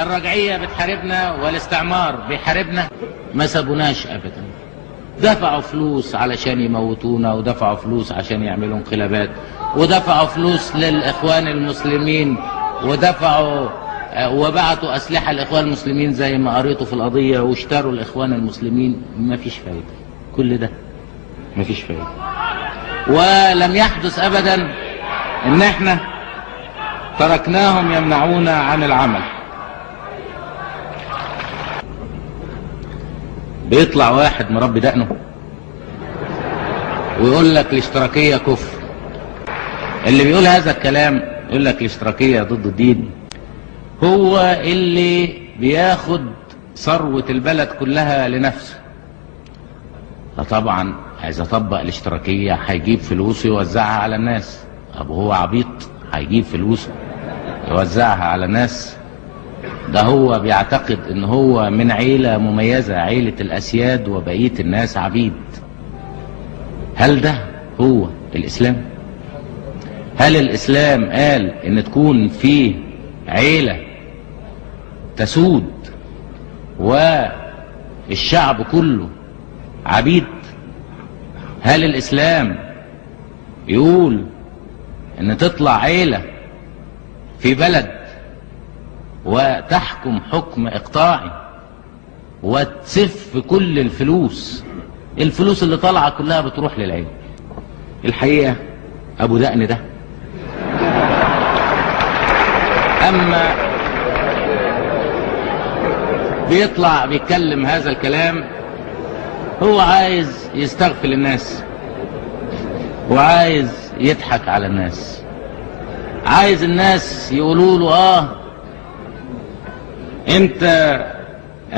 الرجعية بتحاربنا والاستعمار بيحاربنا، ما سابوناش ابدا. دفعوا فلوس علشان يموتونا، ودفعوا فلوس عشان يعملوا انقلابات، ودفعوا فلوس للاخوان المسلمين، ودفعوا وبعتوا اسلحة الاخوان المسلمين زي ما قريتوا في القضية، واشتروا الاخوان المسلمين. ما فيش فايدة، كل ده ما فيش فايدة. ولم يحدث ابدا ان احنا تركناهم يمنعونا عن العمل. بيطلع واحد مربي دقنه ويقول لك الاشتراكية كفر. اللي بيقول هذا الكلام يقول لك الاشتراكية ضد الدين، هو اللي بياخد ثروة البلد كلها لنفسه. فطبعا عايز اطبق الاشتراكية هيجيب فلوس يوزعها على الناس. طب هو عبيط؟ هيجيب فلوس يوزعها على الناس؟ ده هو بيعتقد ان هو من عيلة مميزة، عيلة الاسياد، وبقية الناس عبيد. هل ده هو الاسلام؟ هل الاسلام قال ان تكون فيه عيلة تسود والشعب كله عبيد؟ هل الاسلام يقول ان تطلع عيلة في بلد وتحكم حكم اقطاعي وتسف كل الفلوس اللي طالعه كلها بتروح للعيلة؟ الحقيقة ابو دقن ده اما بيطلع بيتكلم هذا الكلام هو عايز يستغفل الناس، وعايز يضحك على الناس، عايز الناس يقولوا له انت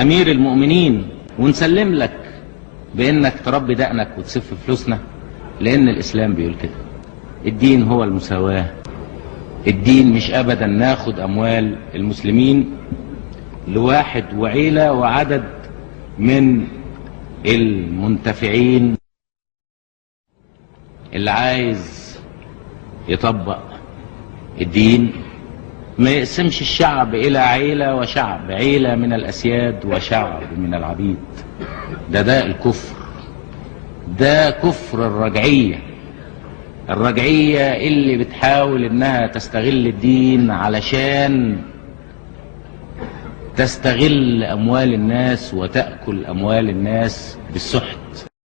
امير المؤمنين ونسلم لك بانك تربي دقنك وتسف فلوسنا، لان الاسلام بيقول كده. الدين هو المساواة. الدين مش ابدا ناخد اموال المسلمين لواحد وعيلة وعدد من المنتفعين. اللي عايز يطبق الدين ما يقسمش الشعب الى عيلة وشعب، عيلة من الاسياد وشعب من العبيد. ده الكفر، ده كفر الرجعية. الرجعية اللي بتحاول انها تستغل الدين علشان تستغل اموال الناس وتأكل اموال الناس بالسحت.